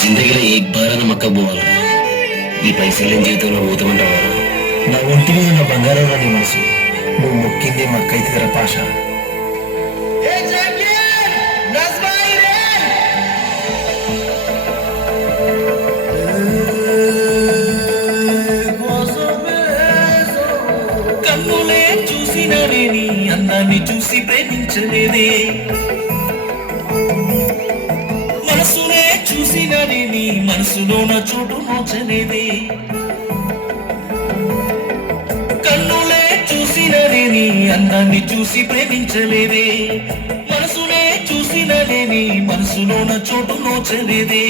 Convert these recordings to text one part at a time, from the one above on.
జిందగీలో ఏక్ బారాన మక్క పోవాలి ఈ పైసలు జీవితంలో పోతామంటావా? నా ఒంటి మీద నా బంగారం నీ మనసు. నువ్వు మొక్కింది మక్కైతే తెర పాష. కన్నులే చూసిననే నీ అందాన్ని చూసి ప్రేమించలేదే. చూసిననే నీ మనసులోన చోటు నోచలేదే కన్నులే చూసిననే నీ అందాన్ని చూసి ప్రేమించలేదే. మనసులే చూసిననే నీ మనసులోన చోటు నోచలేదే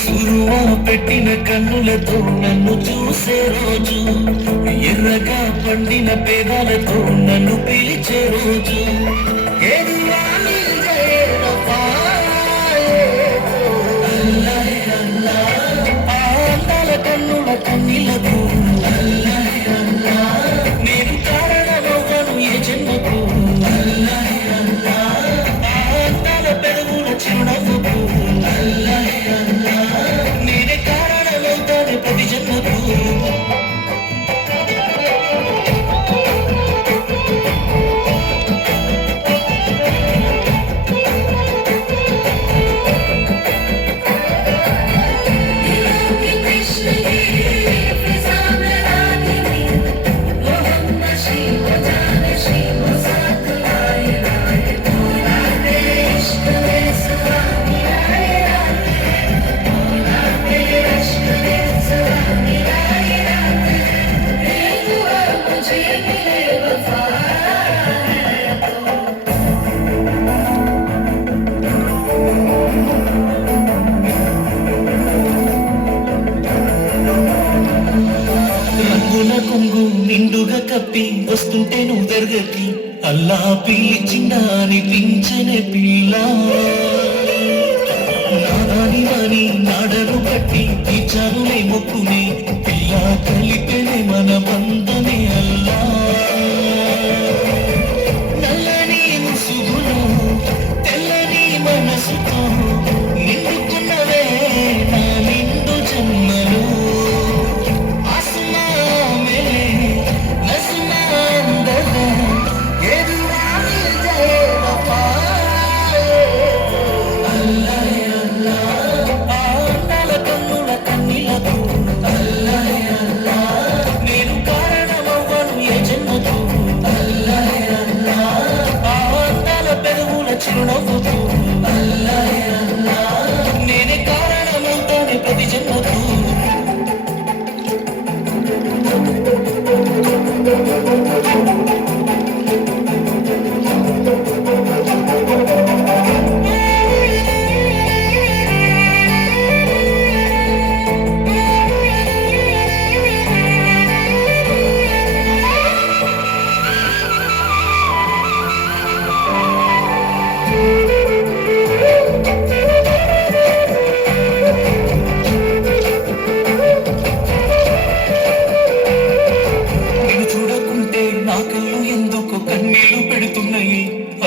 సురువా పెట్టిన కన్నులతో నన్ను చూసే రోజు ఎర్రగా పండిన పేదాలతో నన్ను పిలిచే రోజు. కారణమవుతాను ప్రతి వస్తుంటే నువ్వు దర్గకి అల్లా పిలిచిన అనిపించని పిల్ల. నాదాని వాని నాడను కట్టి తీర్చానులే మొక్కుని పిల్ల కలిపి. నేనే కారణమవుతాను ప్రతి జన్మకు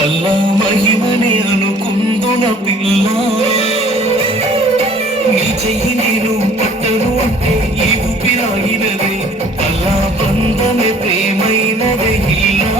అల్లా మహిమని అనుకుందున పిల్ల. నీ చెయ్యి నేను పట్టను అంటే ఈ ఊపిరాగినదే అల్లా బంధమే ప్రేమైనదే ఇలా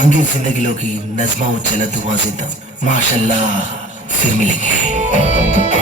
आएंगे जिंदगी की नजमा और चलत हुआ जिंदा माशाल्लाह फिर मिलेंगे